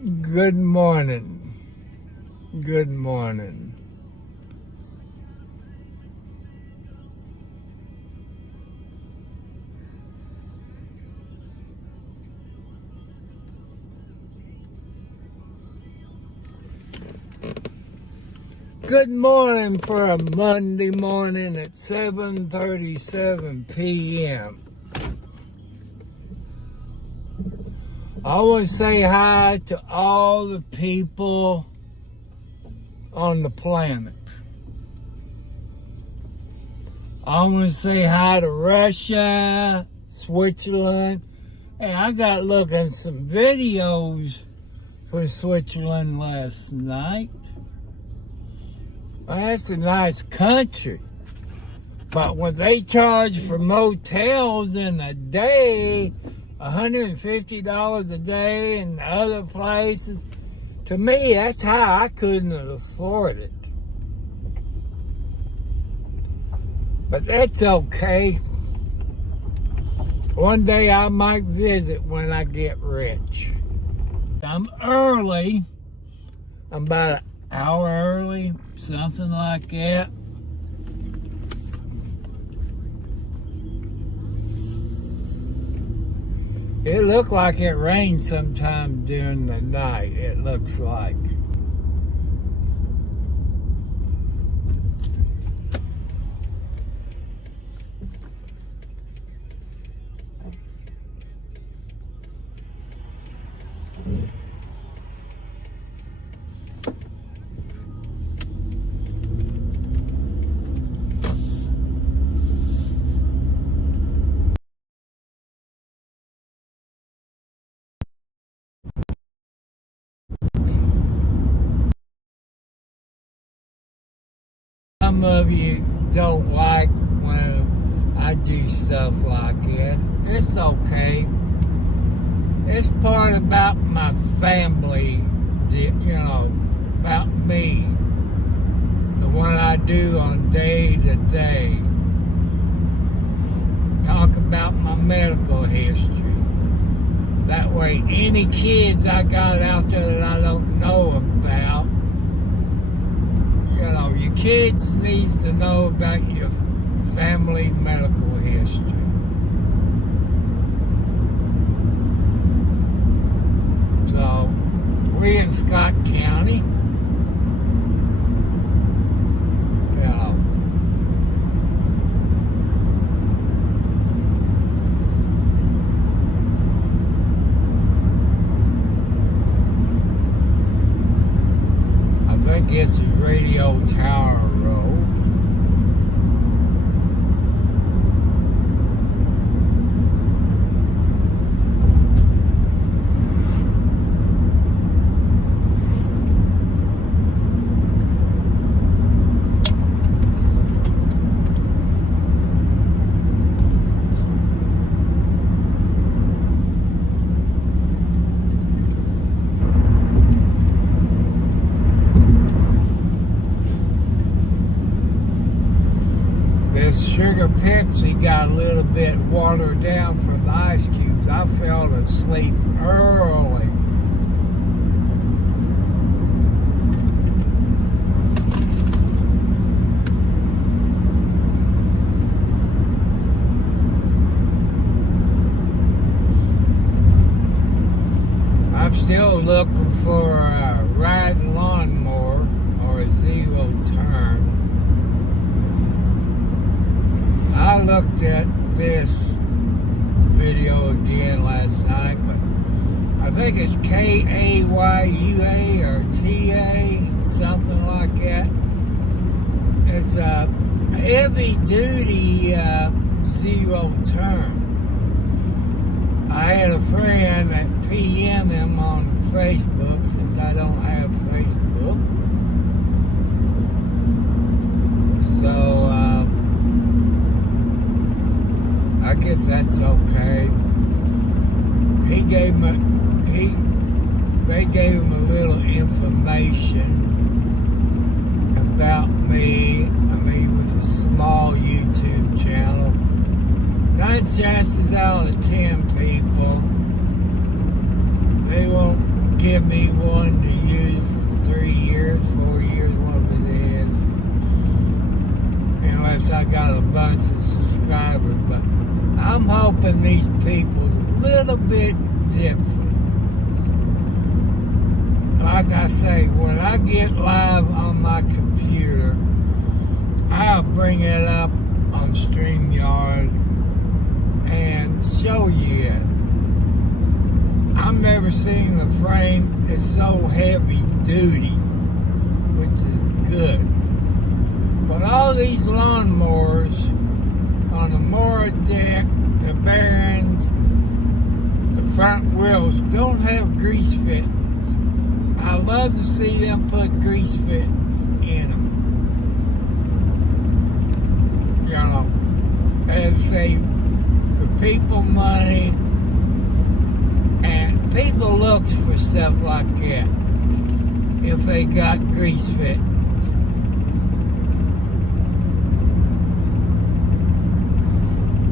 Good morning. Good morning. Good morning for a Monday morning at 7:37 p.m. I want to say hi to all the people on the planet. I want to say hi to Russia, Switzerland. Hey, I got looking some videos for Switzerland last night. Well, that's a nice country. But when they charge for motels in a day, $150 a day, and other places, to me, that's how I couldn't afford it. But that's okay. One day I might visit when I get rich. I'm early. I'm about an hour early, something like that. It looked like it rained sometime during the night, it looks like. Some of you don't like when I do stuff like that. It's okay. It's part about my family, about me. The one I do on day to day. Talk about my medical history. That way, any kids I got out there that I don't know about, your kids needs to know about your family medical history. So, we're in Scott County. I guess it's Radio Tower Road. This sugar Pepsi got a little bit watered down from the ice cubes. I fell asleep early. I'm still looking for a riding lawnmower or a zero turn. I looked at this video again last night, but I think it's K-A-Y-U-A or T-A, something like that. It's a heavy-duty zero turn. I had a friend that PM'd him on Facebook, since I don't have Facebook. So, I guess that's okay. They gave him a little information about me. I mean, with a small YouTube channel. 9 chances out of 10 people, they won't give me one to use for 3 years, 4 years, whatever it is. Unless I got a bunch of subscribers. But I'm hoping these people's a little bit different. Like I say, when I get live on my computer, I'll bring it up on StreamYard and show you it. I've never seen the frame that's so heavy duty, which is good. But all these lawnmowers on the mower deck, the bearings, the front wheels don't have grease fittings. I love to see them put grease fittings in them. You know, and save the people money, and people look for stuff like that if they got grease fittings.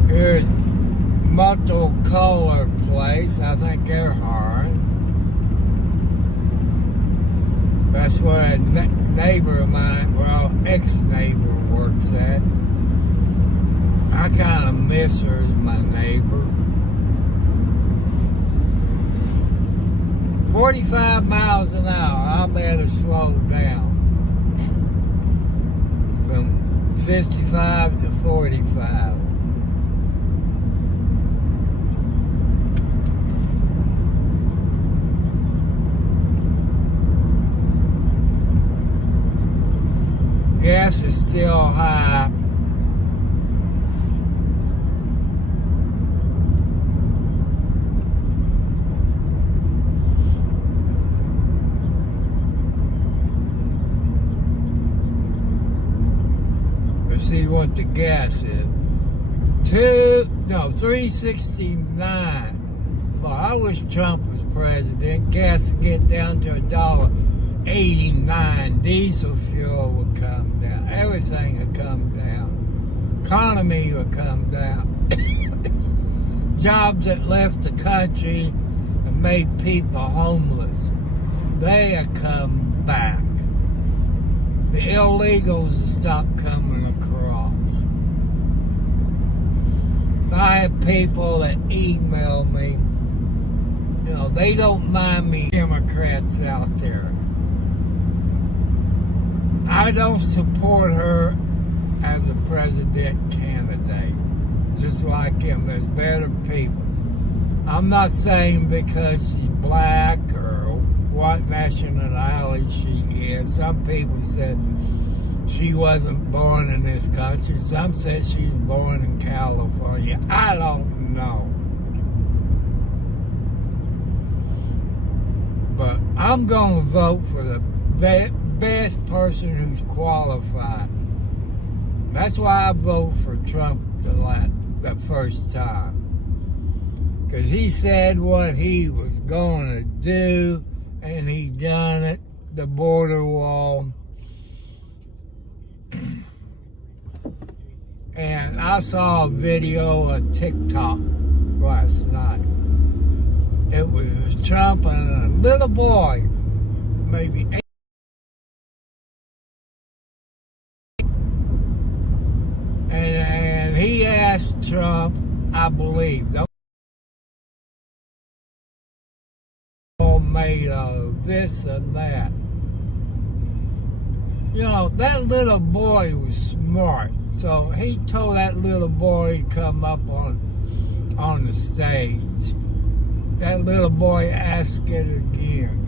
Here's multicolor place. I think they're hard. That's where a neighbor of mine, well, ex-neighbor works at. I kind of miss her as my neighbor. 45 miles an hour, I better slow down. From 55 to 45. Gas is still high. Let's see what the gas is. 3.69. Well, I wish Trump was president. Gas would get down to $1.89. Diesel fuel would come down. Everything would come down. Economy would come down. Jobs that left the country and made people homeless, they have come back. The illegals have stopped coming across. I have people that email me. You know, they don't mind me, Democrats out there. I don't support her as a president candidate. Just like him, there's better people. I'm not saying because she's black or what nationality she is. Some people said she wasn't born in this country. Some said she was born in California. I don't know. But I'm going to vote for the best person who's qualified. That's why I vote for Trump the first time. Because he said what he was going to do, and he done it. The border wall. And I saw a video on TikTok last night. It was Trump and a little boy, maybe 8. And he asked Trump, I believe, all made of this and that. You know, that little boy was smart. So he told that little boy to come up on the stage. That little boy asked it again.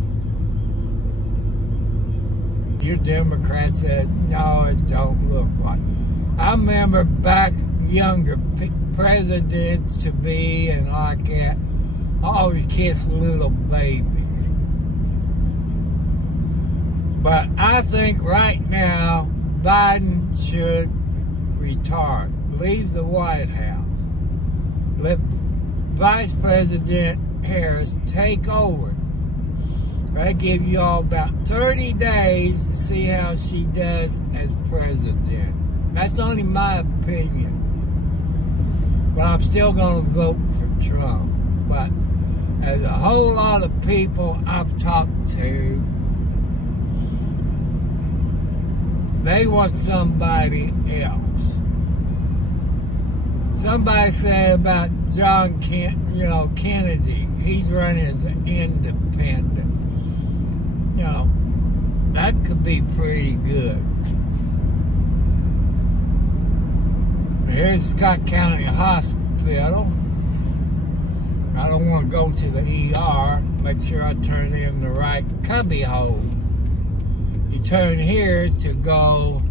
Your Democrat said, no, it don't look like. I remember back younger presidents to be and like that, always kiss little babies. But I think right now, Biden should retire, leave the White House, let Vice President Harris take over. I give you all about 30 days to see how she does as president. That's only my opinion. But I'm still going to vote for Trump. But as There's a whole lot of people I've talked to. They want somebody else. Somebody said about John Kennedy. He's running as an independent. That could be pretty good. Here's Scott County Hospital. I don't want to go to the ER. Make sure I turn in the right cubby hole. You turn here to go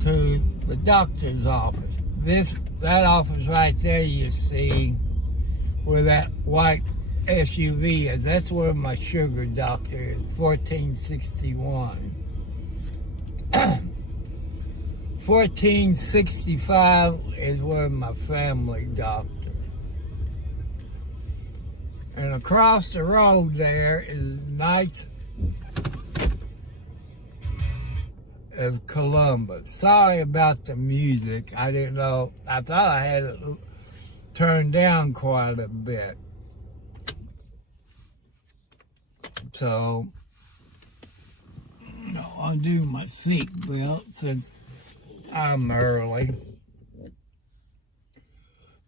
to the doctor's office. That office right there you see where that white SUV is. That's where my sugar doctor is, 1461. 1465 is where my family doctor. And across the road there is Knights of Columbus. Sorry about the music. I didn't know. I thought I had it turned down quite a bit. So, I'll do my seatbelt since I'm early.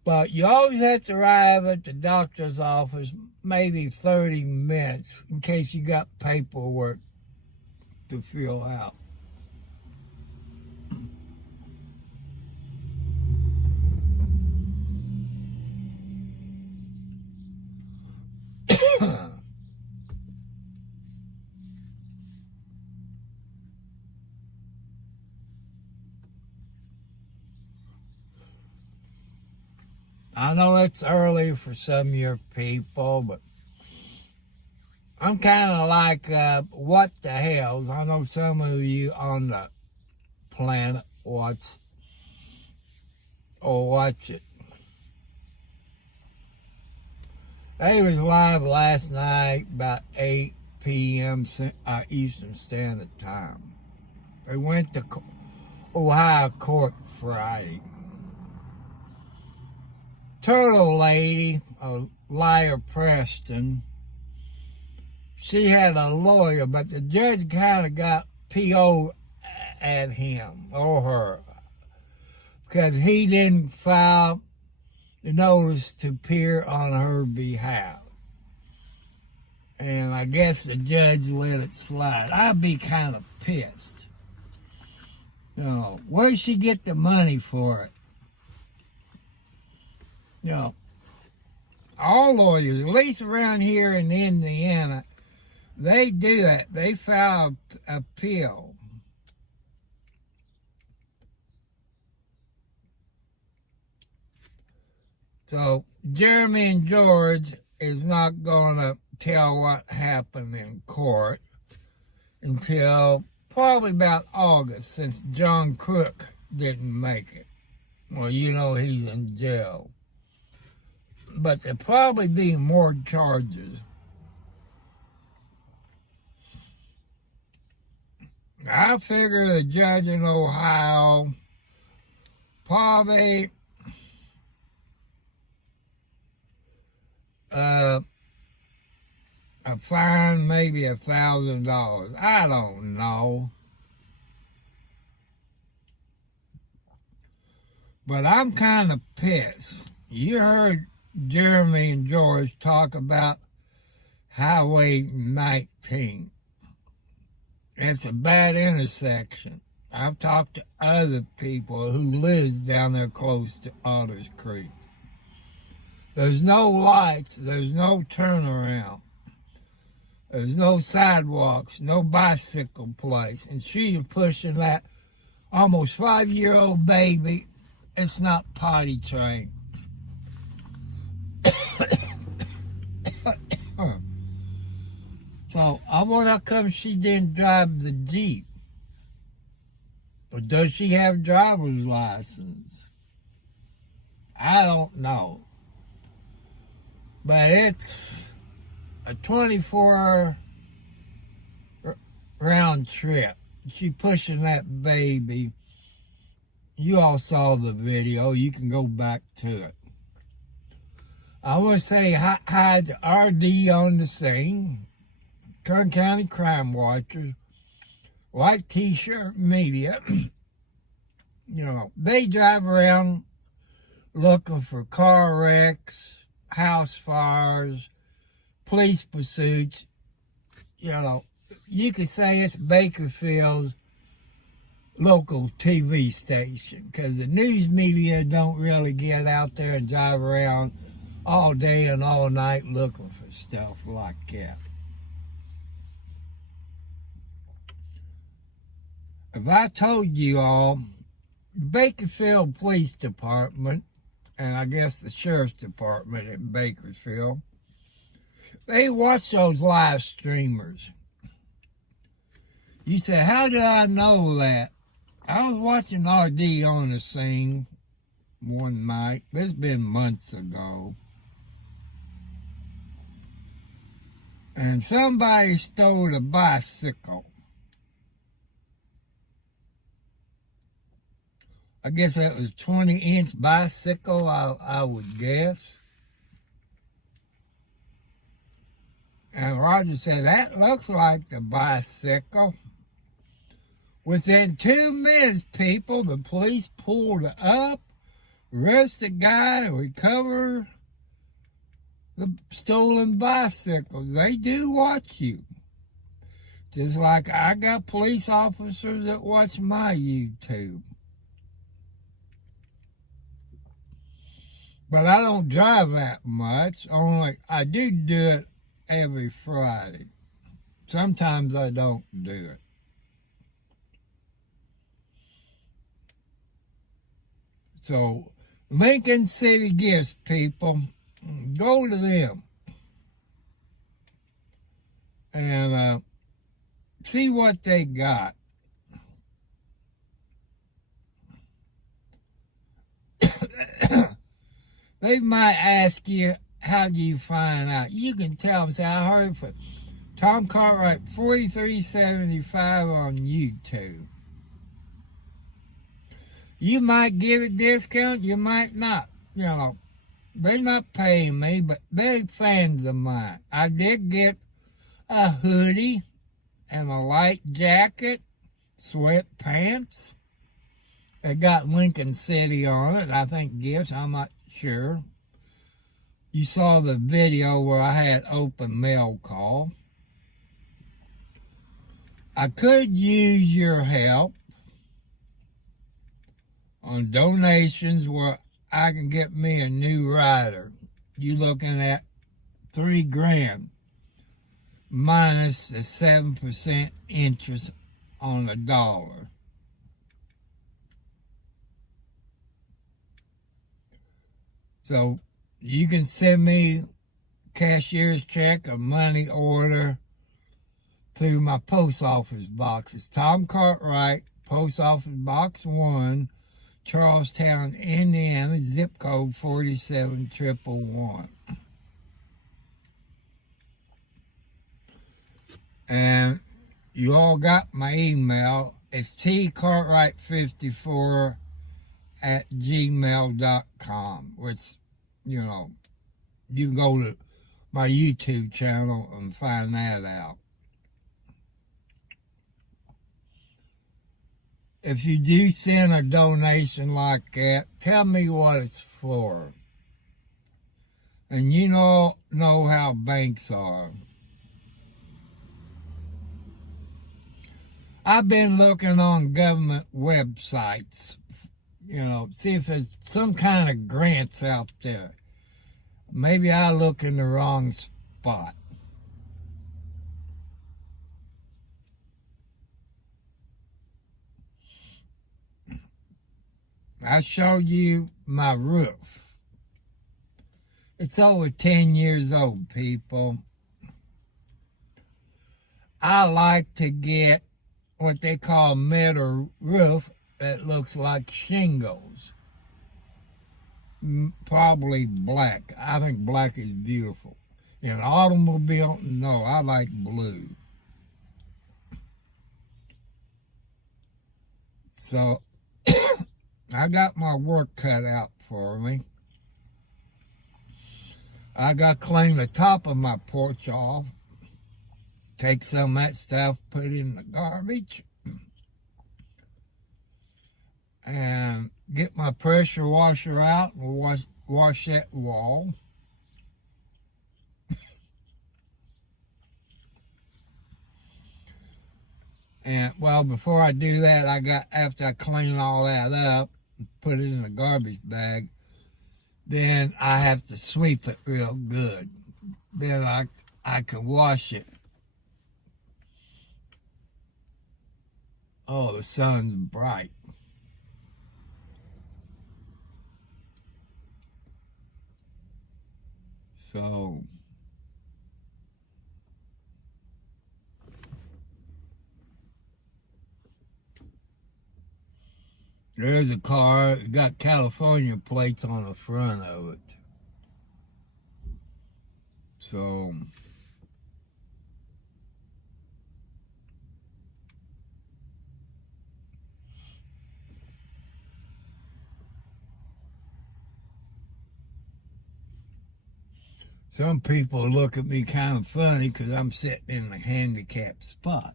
But you always have to arrive at the doctor's office maybe 30 minutes in case you got paperwork to fill out. I know it's early for some of your people, but I'm kind of like, what the hells? I know some of you on the planet watch it. They was live last night about 8 p.m. Eastern Standard Time. They went to Ohio court Friday. Turtle lady, Liar Preston, she had a lawyer, but the judge kind of got PO'd at him or her because he didn't file the notice to appear on her behalf. And I guess the judge let it slide. I'd be kind of pissed. Where did she get the money for it? All lawyers, at least around here in Indiana, they do that. They file an appeal. So Jeremy and George is not going to tell what happened in court until probably about August, since John Crook didn't make it. Well, he's in jail. But there'll probably be more charges. I figure the judge in Ohio probably a fine, maybe $1,000. I don't know. But I'm kind of pissed. You heard Jeremy and George talk about Highway 19. It's a bad intersection. I've talked to other people who lives down there close to Otters Creek. There's no lights, there's no turnaround. There's no sidewalks, no bicycle place. And she's pushing that almost 5-year-old baby. It's not potty trained. So I wonder how come she didn't drive the Jeep. Or does she have a driver's license? I don't know. But it's a 24 round trip. She pushing that baby. You all saw the video. You can go back to it. I want to say hi to RD on the scene, Kern County Crime Watchers, White T-shirt media. They drive around looking for car wrecks, house fires, police pursuits. You could say it's Bakerfield's local TV station, because the news media don't really get out there and drive around all day and all night looking for stuff like that. If I told you all, Bakersfield Police Department, and I guess the Sheriff's Department in Bakersfield, they watch those live streamers. You say, how do I know that? I was watching RD on the scene one night. It's been months ago. And somebody stole a bicycle. I guess that was a 20-inch bicycle, I would guess. And Roger said, that looks like the bicycle. Within 2 minutes, people, the police pulled up, arrested the guy, and recovered the stolen bicycles. They do watch you. Just like I got police officers that watch my YouTube. But I don't drive that much. I do it every Friday. Sometimes I don't do it. So, Lincoln City Gifts, people, go to them and see what they got. They might ask you, how do you find out? You can tell them, say, I heard from Tom Cartwright, 4375 on YouTube. You might get a discount, you might not. They're not paying me, but they're fans of mine. I did get a hoodie and a light jacket, sweatpants. It got Lincoln City on it. I think gifts, I'm not sure. You saw the video where I had open mail call. I could use your help on donations where I can get me a new rider. You looking at $3,000 minus the 7% interest on a dollar. So you can send me cashier's check or money order through my post office box. It's Tom Cartwright, Post Office Box 1, Charlestown, Indiana, zip code 47111. And you all got my email. It's tcartwright54@gmail.com, which, you can go to my YouTube channel and find that out. If you do send a donation like that, tell me what it's for. And you know how banks are. I've been looking on government websites, see if there's some kind of grants out there. Maybe I look in the wrong spot. I showed you my roof. It's over 10 years old, people. I like to get what they call metal roof that looks like shingles. Probably black. I think black is beautiful. In an automobile, no, I like blue. So, I got my work cut out for me. I got to clean the top of my porch off. Take some of that stuff, put it in the garbage. And get my pressure washer out and wash that wall. And well, before I do that, after I clean all that up, put it in a garbage bag, then I have to sweep it real good. Then I can wash it. Oh, the sun's bright. So there's a car, it got California plates on the front of it. So some people look at me kind of funny because I'm sitting in the handicapped spot.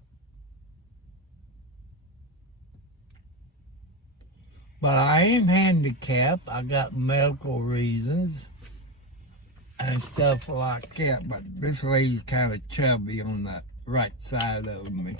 But I am handicapped. I got medical reasons and stuff like that. But this lady's kind of chubby on the right side of me.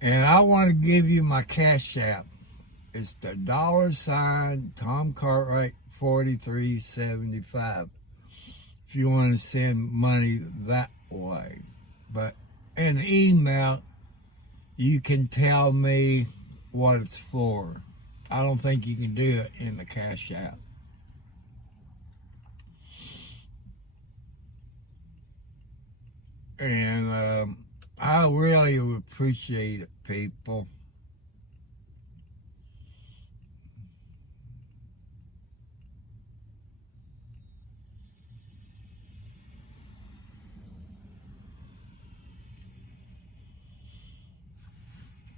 And I want to give you my Cash App. It's the $ Tom Cartwright 4375. If you want to send money that way. But in the email, you can tell me what it's for. I don't think you can do it in the Cash App. And I really appreciate it, people.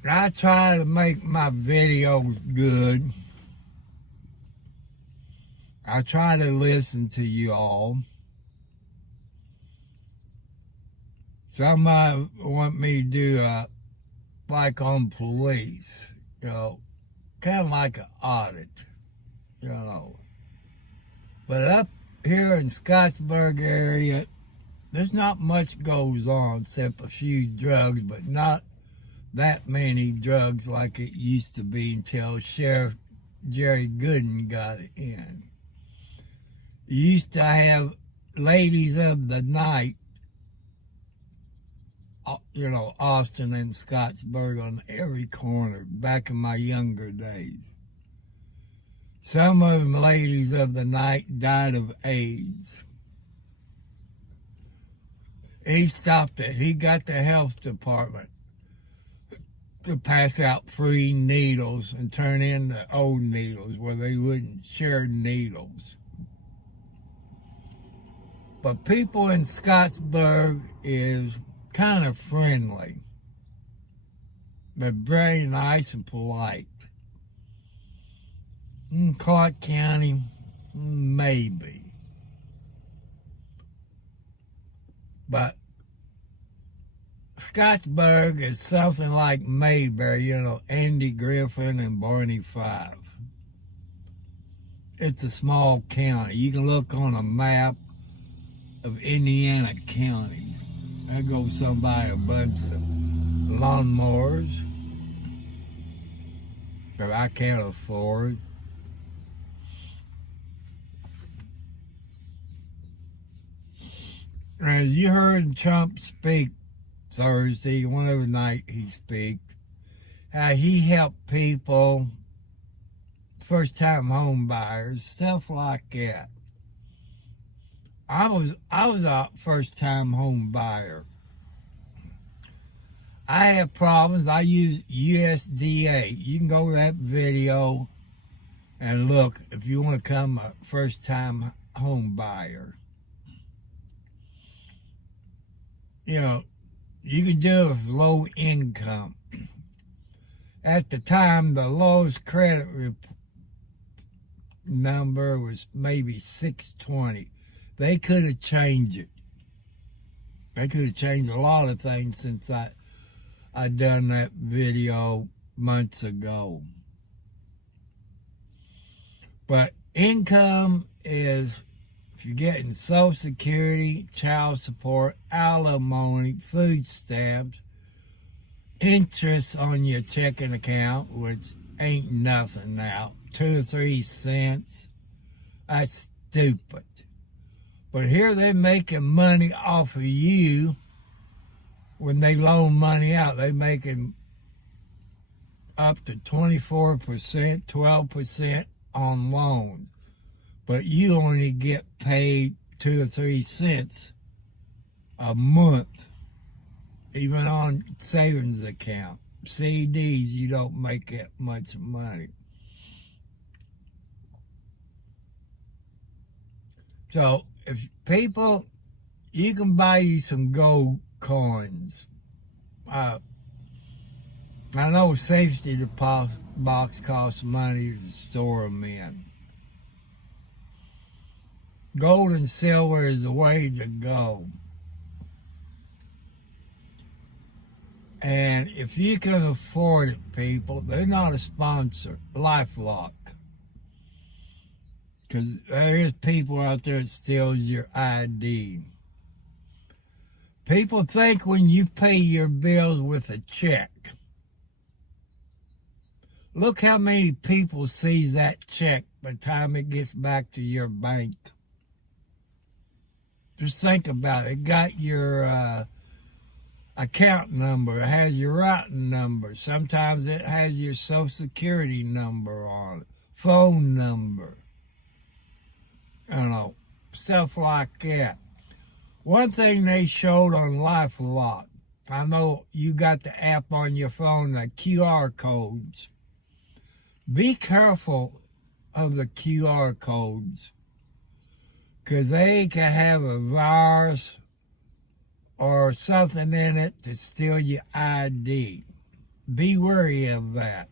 I try to make my videos good. I try to listen to you all. Somebody want me to do like on police, kind of like an audit, But up here in Scottsburg area, there's not much goes on except a few drugs, but not that many drugs like it used to be until Sheriff Jerry Gooden got it in. You used to have ladies of the night, Austin and Scottsburg on every corner back in my younger days. Some of them ladies of the night died of AIDS. He stopped it. He got the health department to pass out free needles and turn in the old needles where they wouldn't share needles. But people in Scottsburg is kind of friendly. They're very nice and polite. Clark County, maybe. But Scottsburg is something like Mayberry, Andy Griffin and Barney Fife. It's a small county. You can look on a map of Indiana counties. I go somebody a bunch of lawnmowers that I can't afford. And you heard Trump speak Thursday, one other night he speak, how he helped people, first-time home buyers, stuff like that. I was a first-time home buyer. I have problems. I use USDA. You can go to that video and look if you want to become a first-time home buyer. You know, you can do it with low income. At the time, the lowest credit number was maybe 620. They could have changed it. They could have changed a lot of things since I done that video months ago. But income is, if you're getting Social Security, child support, alimony, food stamps, interest on your checking account, which ain't nothing now, 2 or 3 cents, that's stupid. But here they're making money off of you when they loan money out. They're making up to 24%, 12% on loans. But you only get paid 2 or 3 cents a month, even on savings account. CDs, you don't make that much money. So if people, you can buy you some gold coins. I know safety deposit box costs money to store them in. Gold and silver is the way to go. And if you can afford it, people, they're not a sponsor. LifeLock. Because there is people out there that steals your ID. People think when you pay your bills with a check. Look how many people sees that check by the time it gets back to your bank. Just think about it. It got your account number. It has your routing number. Sometimes it has your Social Security number on it. Phone number. You know, stuff like that. One thing they showed on LifeLock, I know you got the app on your phone, the QR codes. Be careful of the QR codes, because they can have a virus or something in it to steal your ID. Be wary of that.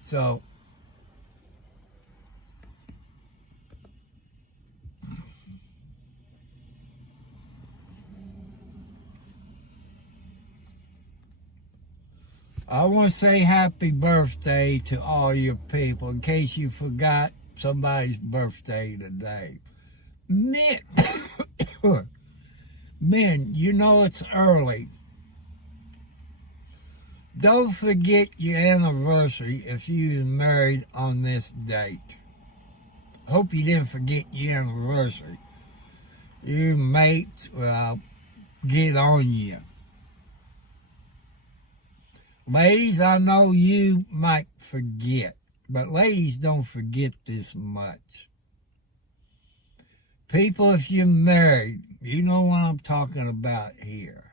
So, I want to say happy birthday to all your people, in case you forgot somebody's birthday today. Men, you know it's early. Don't forget your anniversary if you're married on this date. Hope you didn't forget your anniversary. Your mates will get on you. Ladies, I know you might forget, but ladies don't forget this much. People, if you're married, you know what I'm talking about here.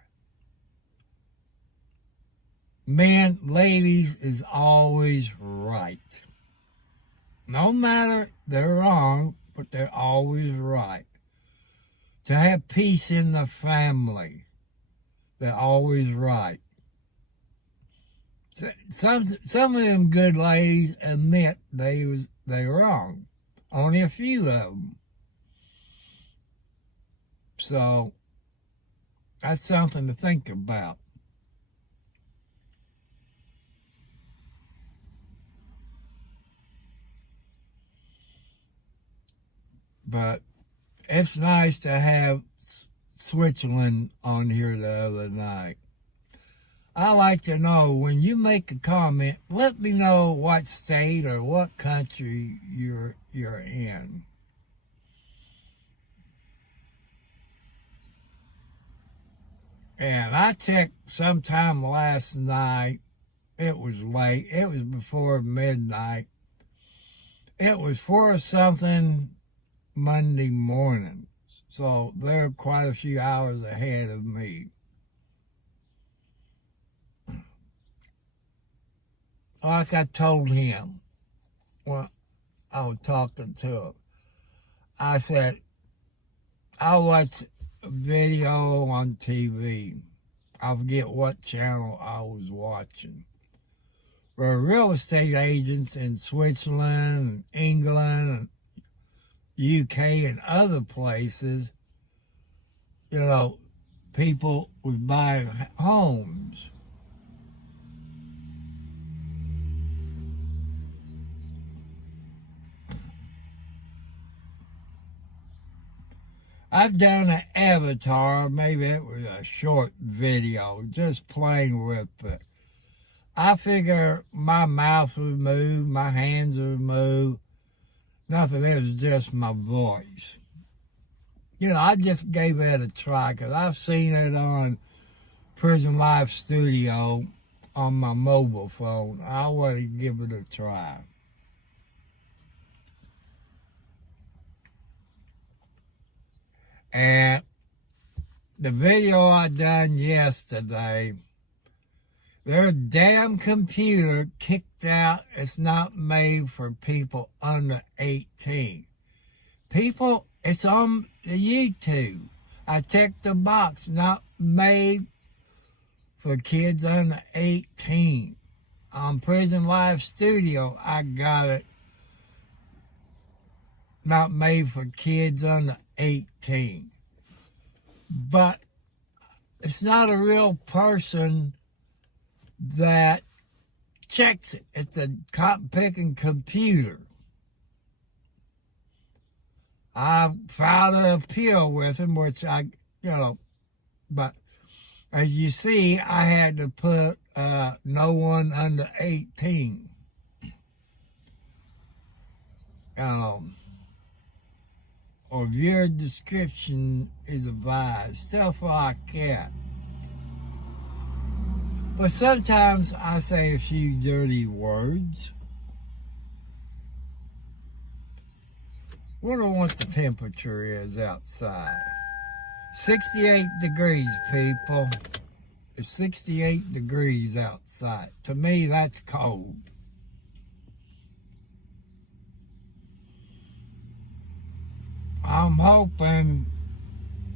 Men, ladies is always right. No matter, they're wrong, but they're always right. To have peace in the family, they're always right. Some of them good ladies admit they wrong. Only a few of them. So that's something to think about. But it's nice to have Switzerland on here the other night. I like to know, when you make a comment, let me know what state or what country you're in. And I checked sometime last night. It was late. It was before midnight. It was 4 something Monday morning. So they're quite a few hours ahead of me. Like I told him when I was talking to him, I said, I watched a video on TV. I forget what channel I was watching, where real estate agents in Switzerland and England and UK and other places, people was buying homes. I've done an avatar, maybe it was a short video, just playing with it. I figure my mouth would move, my hands would move, nothing, it was just my voice. I just gave it a try because I've seen it on Prison Life Studio on my mobile phone. I want to give it a try. And the video I done yesterday, their damn computer kicked out. It's not made for people under 18. People, it's on the YouTube. I checked the box, not made for kids under 18. On Prison Life Studio, I got it. Not made for kids under 18. But it's not a real person that checks it. It's a cotton-picking computer. I filed an appeal with him, which but as you see, I had to put no one under 18. Or viewer description is advised, stuff like that. But sometimes I say a few dirty words. Wonder what the temperature is outside. 68 degrees, people. It's 68 degrees outside. To me, that's cold. I'm hoping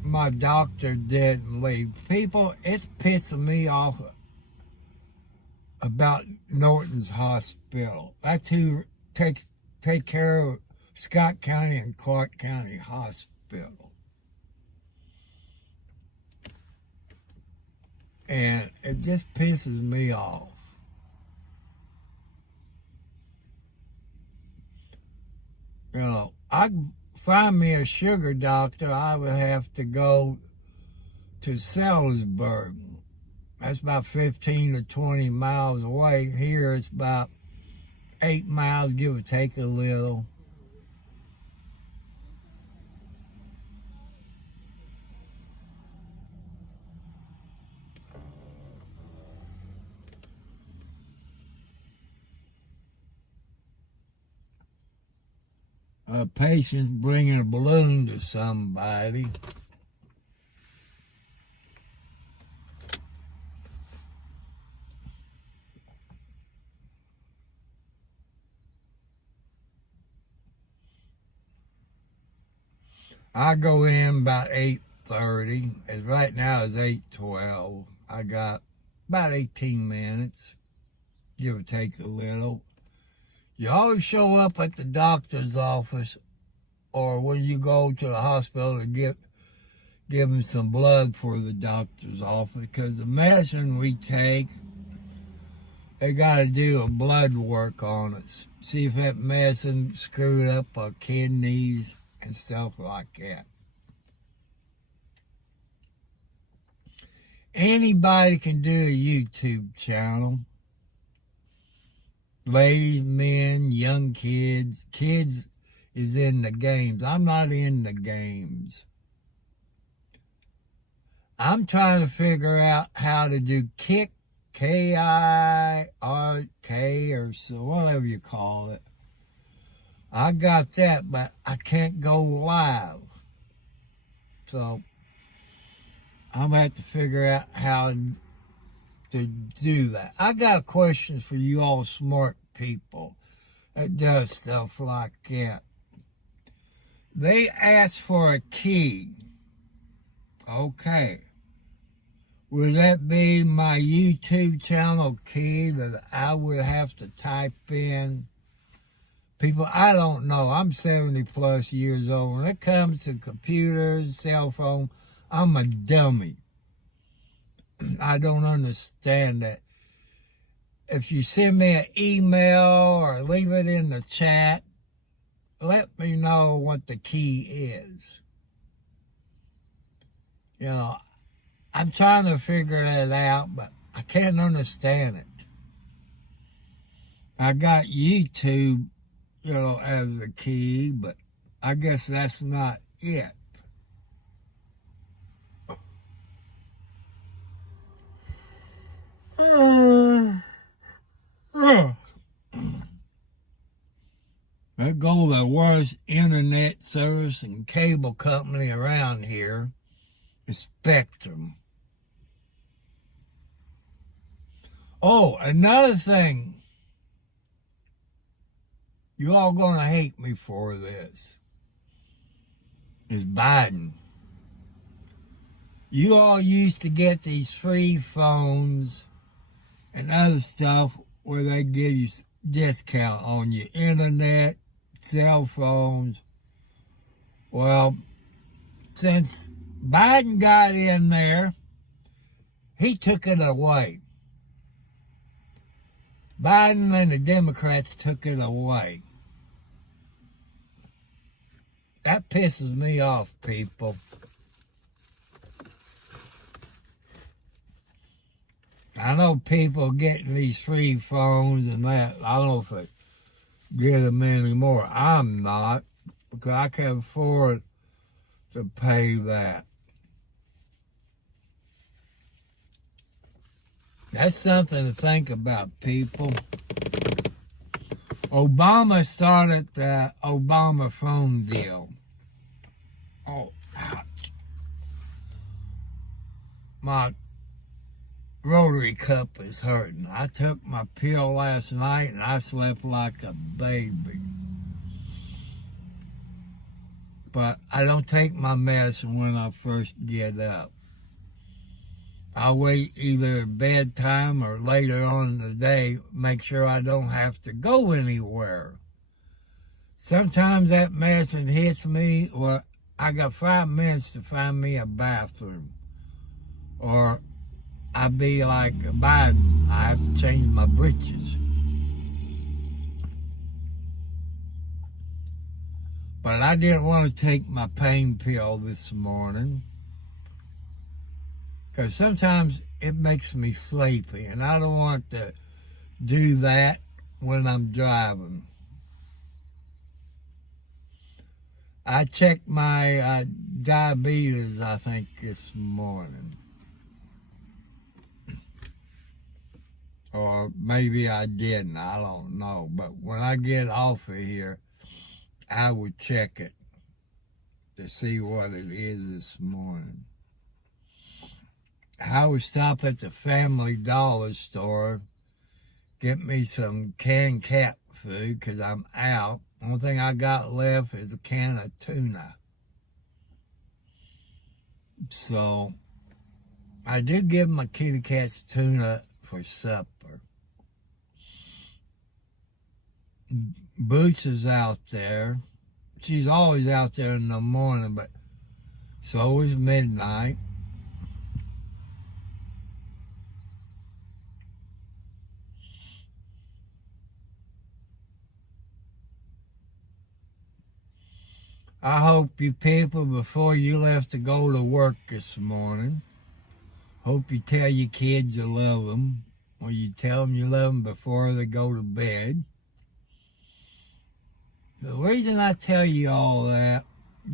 my doctor didn't leave. People, it's pissing me off about Norton's Hospital. That's who take care of Scott County and Clark County Hospital. And it just pisses me off. I find me a sugar doctor, I would have to go to Salisbury. That's about 15 to 20 miles away. Here it's about 8 miles, give or take a little. A patient bringing a balloon to somebody. I go in about 8:30. As right now it's 8:12. I got about 18 minutes, give or take a little. You always show up at the doctor's office or when you go to the hospital to give them some blood for the doctor's office, because the medicine we take, they got to do a blood work on it. See if that medicine screwed up our kidneys and stuff like that. Anybody can do a YouTube channel. Ladies, men, young kids. Kids is in the games. I'm not in the games. I'm trying to figure out how to do Kick, K-I-R-K, or so, whatever you call it. I got that, but I can't go live. So I'm going to have to figure out how to do that. I got a question for you all smart people that does stuff like that. They ask for a key. Okay. Would that be my YouTube channel key that I would have to type in? People, I don't know. I'm 70 plus years old. When it comes to computers, cell phone, I'm a dummy. I don't understand that. If you send me an email or leave it in the chat, let me know what the key is. You know, I'm trying to figure that out, but I can't understand it. I got YouTube, you know, as a key, but I guess that's not it. There go the worst internet service and cable company around here, is Spectrum. Oh, another thing. You all gonna hate me for this. Is Biden. You all used to get these free phones and other stuff where they give you discount on your internet, cell phones. Well, since Biden got in there, he took it away. Biden and the Democrats took it away. That pisses me off, people. I know people getting these free phones and that. I don't know if they get them anymore. I'm not, because I can't afford to pay that. That's something to think about, people. Obama started the Obama phone deal. Oh, ouch. My rotary cup is hurting. I took my pill last night and I slept like a baby. But I don't take my medicine when I first get up. I'll wait either at bedtime or later on in the day, make sure I don't have to go anywhere. Sometimes that medicine hits me, or I got 5 minutes to find me a bathroom. Or I be like Biden, I have to change my britches. But I didn't want to take my pain pill this morning, because sometimes it makes me sleepy, and I don't want to do that when I'm driving. I checked my diabetes, I think, this morning. Or maybe I didn't, I don't know. But when I get off of here, I would check it to see what it is this morning. I would stop at the Family Dollar store, get me some canned cat food, because I'm out. Only thing I got left is a can of tuna. So, I did give my kitty cats tuna for supper. Boots is out there. She's always out there in the morning, but so is midnight. I hope you people, before you left to go to work this morning, hope you tell your kids you love them, or you tell them you love them before they go to bed. The reason I tell you all that,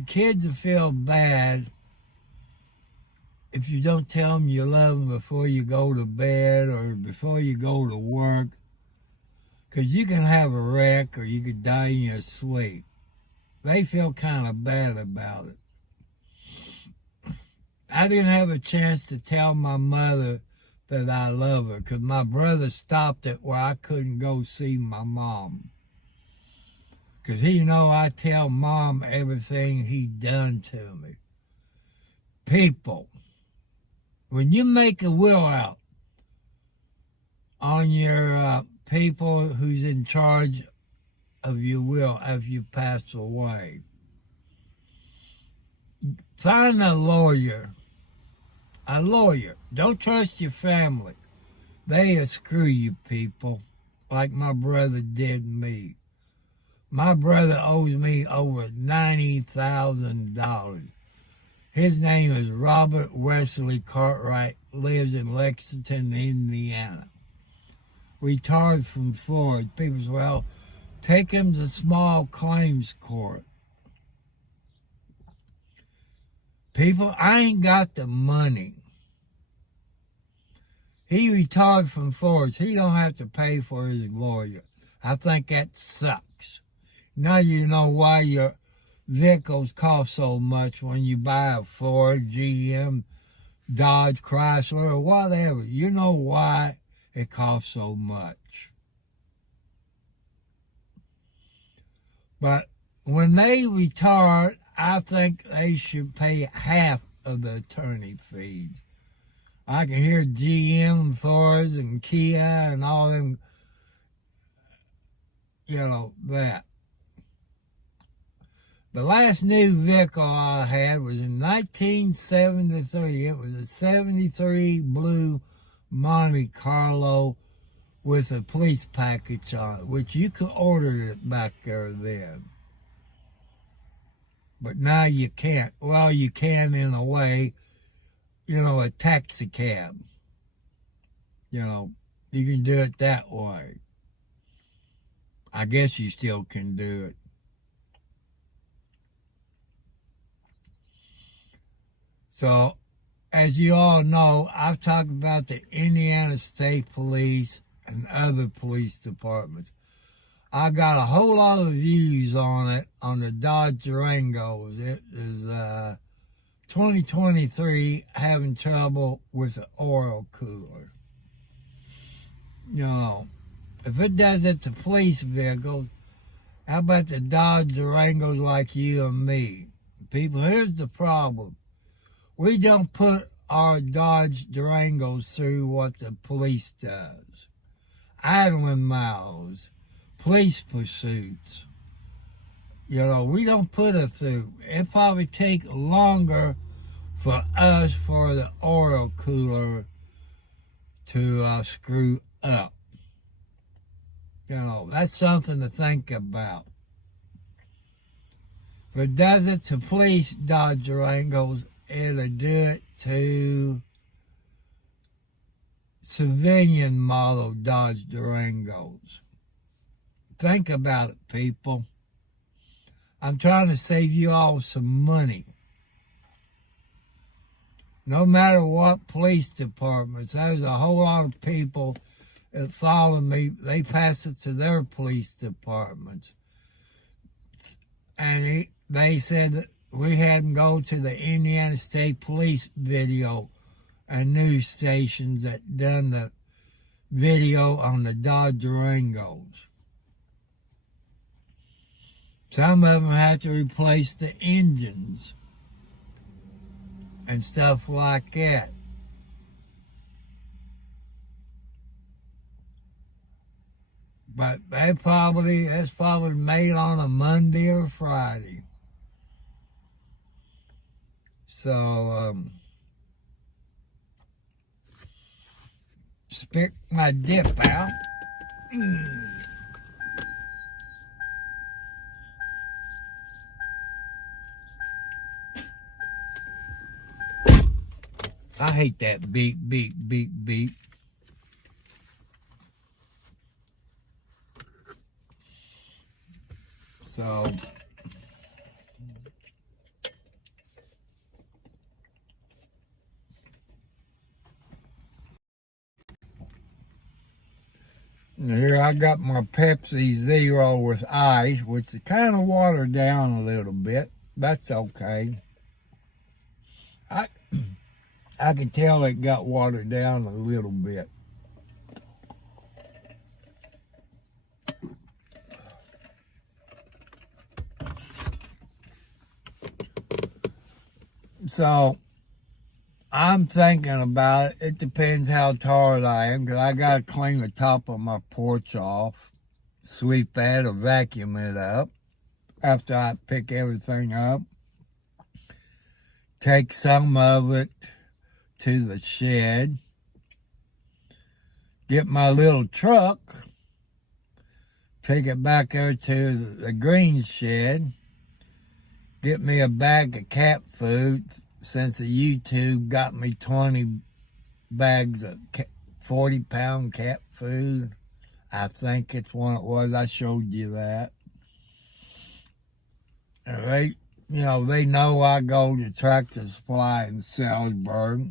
kids will feel bad if you don't tell them you love them before you go to bed or before you go to work, because you can have a wreck or you could die in your sleep. They feel kind of bad about it. I didn't have a chance to tell my mother that I love her because my brother stopped it where I couldn't go see my mom. Because he know I tell Mom everything he done to me. People, when you make a will out on your people who's in charge of your will after you pass away, find a lawyer. A lawyer. Don't trust your family. They'll screw you, people, like my brother did me. My brother owes me over $90,000. His name is Robert Wesley Cartwright, lives in Lexington, Indiana. Retired from Florida. People say, well, take him to small claims court. People, I ain't got the money. He retired from Florida. He don't have to pay for his lawyer. I think that sucks. Now you know why your vehicles cost so much when you buy a Ford, GM, Dodge, Chrysler, or whatever. You know why it costs so much. But when they retire, I think they should pay half of the attorney fees. I can hear GM, Fords, and Kia, and all them, that. The last new vehicle I had was in 1973. It was a 73 blue Monte Carlo with a police package on it, which you could order it back there then. But now you can't. Well, you can in a way, a taxi cab. You can do it that way. I guess you still can do it. So, as you all know, I've talked about the Indiana State Police and other police departments. I got a whole lot of views on it on the Dodge Durangos. It is 2023 having trouble with the oil cooler. If it does it to police vehicles, how about the Dodge Durangos like you and me? People, here's the problem. We don't put our Dodge Durangos through what the police does. Idling miles, police pursuits. We don't put it through. It probably take longer for us for the oil cooler to screw up. That's something to think about. If it does it to police Dodge Durangos, it'll do it to civilian model Dodge Durangos. Think about it, people. I'm trying to save you all some money. No matter what police departments, there's a whole lot of people that follow me. They pass it to their police departments. And they said that we had them go to the Indiana State Police video and news stations that done the video on the Dodge Durangos. Some of them had to replace the engines and stuff like that. But that's probably made on a Monday or Friday. So, spit my dip out. I hate that beep, beep, beep, beep. So, here I got my Pepsi Zero with ice, which is kind of watered down a little bit. That's okay. I could tell it got watered down a little bit. So I'm thinking about it. It depends how tired I am, because I got to clean the top of my porch off, sweep that or vacuum it up after I pick everything up. Take some of it to the shed. Get my little truck. Take it back there to the green shed. Get me a bag of cat food, since the YouTube got me 20 bags of 40-pound cat food. I think it's one it was. I showed you that. And they know I go to Tractor Supply in Salisbury.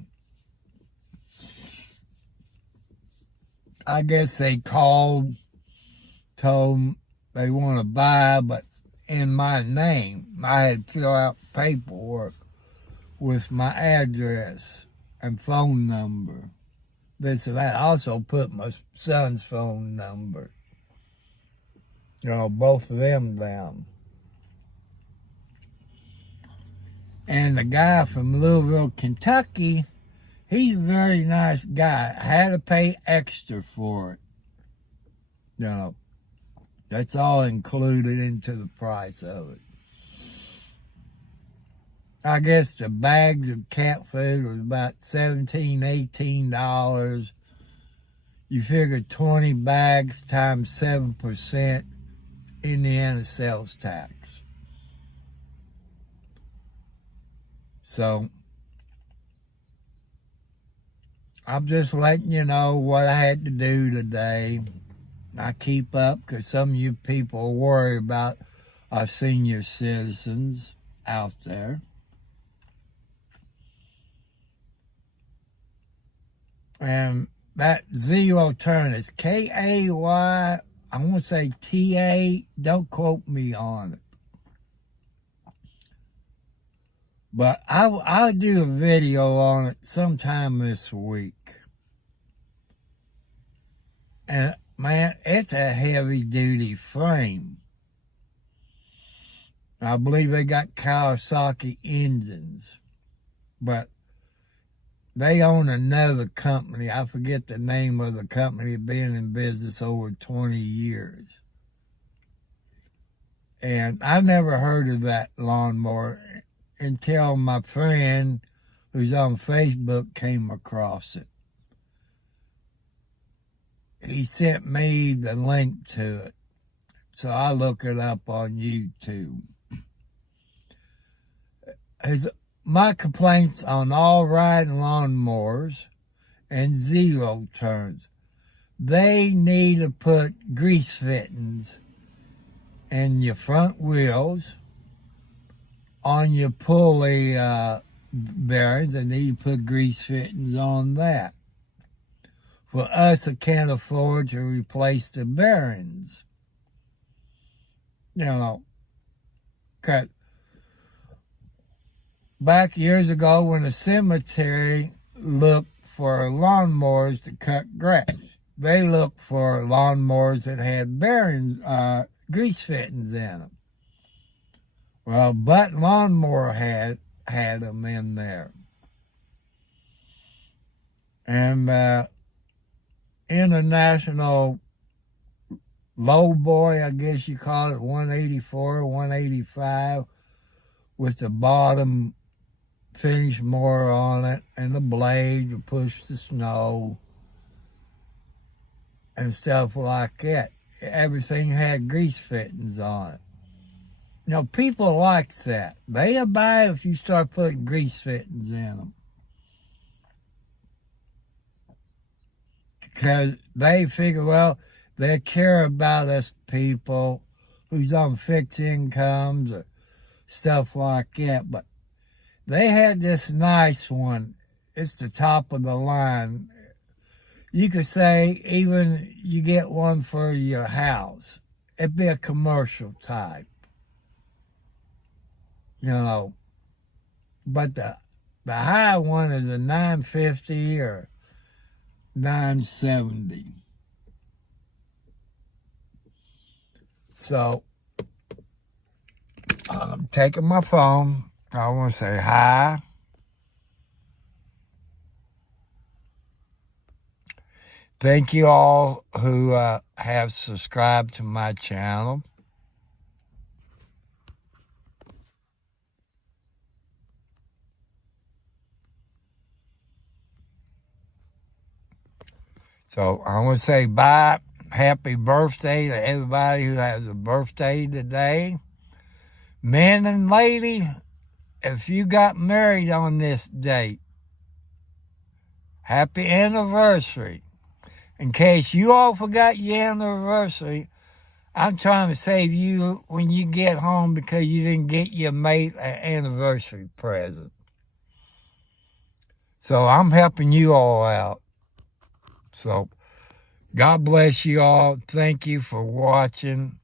I guess they called, told them they want to buy, but in my name, I had to fill out paperwork with my address and phone number. This and that. I also put my son's phone number. Both of them down. And the guy from Louisville, Kentucky, he's a very nice guy. I had to pay extra for it. That's all included into the price of it. I guess the bags of cat food was about $17, $18. You figure 20 bags times 7% Indiana sales tax. So I'm just letting you know what I had to do today. I keep up because some of you people worry about our senior citizens out there. And that zero turn is K-A-Y, I want to say T-A, don't quote me on it. But I'll do a video on it sometime this week. And man, it's a heavy-duty frame. I believe they got Kawasaki engines. But they own another company. I forget the name of the company, been in business over 20 years. And I never heard of that lawnmower until my friend who's on Facebook came across it. He sent me the link to it. So I look it up on YouTube. My complaints on all riding lawnmowers and zero turns, they need to put grease fittings in your front wheels, on your pulley bearings. They need to put grease fittings on that. For us that can't afford to replace the bearings. Cause back years ago when the cemetery looked for lawnmowers to cut grass, they looked for lawnmowers that had bearings, grease fittings in them. Well, Butt Lawnmower had them in there. And International Low Boy, I guess you call it, 184, 185, with the bottom finish more on it, and the blade to push the snow and stuff like that. Everything had grease fittings on it. People like that. They'll buy it if you start putting grease fittings in them. Because they figure, well, they care about us people who's on fixed incomes or stuff like that. But they had this nice one. It's the top of the line. You could say even you get one for your house. It'd be a commercial type. But the The high one is a 950 or 970. So, I'm taking my phone. I want to say hi. Thank you all who have subscribed to my channel. So I want to say bye. Happy birthday to everybody who has a birthday today. Men and ladies, if you got married on this date, happy anniversary. In case you all forgot your anniversary, I'm trying to save you when you get home because you didn't get your mate an anniversary present. So I'm helping you all out. So God bless you all. Thank you for watching.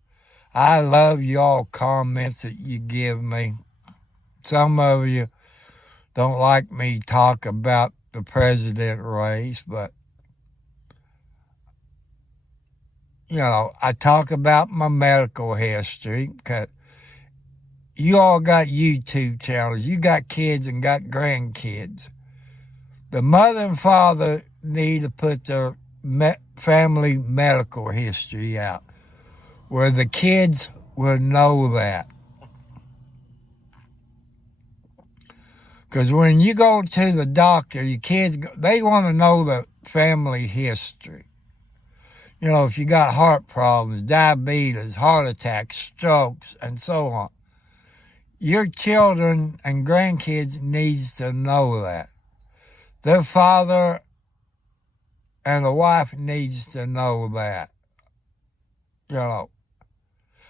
I love y'all comments that you give me. Some of you don't like me talk about the president race, but you know, I talk about my medical history because you all got YouTube channels. You got kids and got grandkids. The mother and father need to put their family medical history out where the kids will know that. Because when you go to the doctor, your kids, they want to know the family history. You know, if you got heart problems, diabetes, heart attacks, strokes, and so on. Your children and grandkids needs to know that. Their father and the wife needs to know that. You know,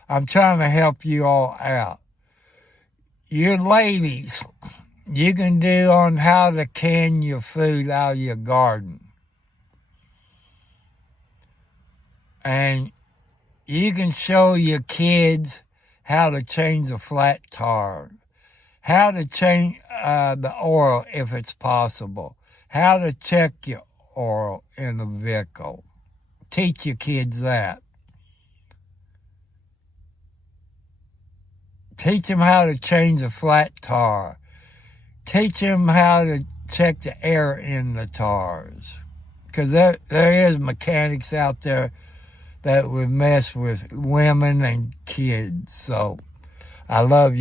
I'm trying to help you all out. You ladies, you can do on how to can your food out of your garden. And you can show your kids how to change a flat tire, how to change the oil if it's possible, how to check your oil in the vehicle. Teach your kids that. Teach them how to change a flat tire. Teach them how to check the air in the tires. Because there is mechanics out there that would mess with women and kids. So I love you.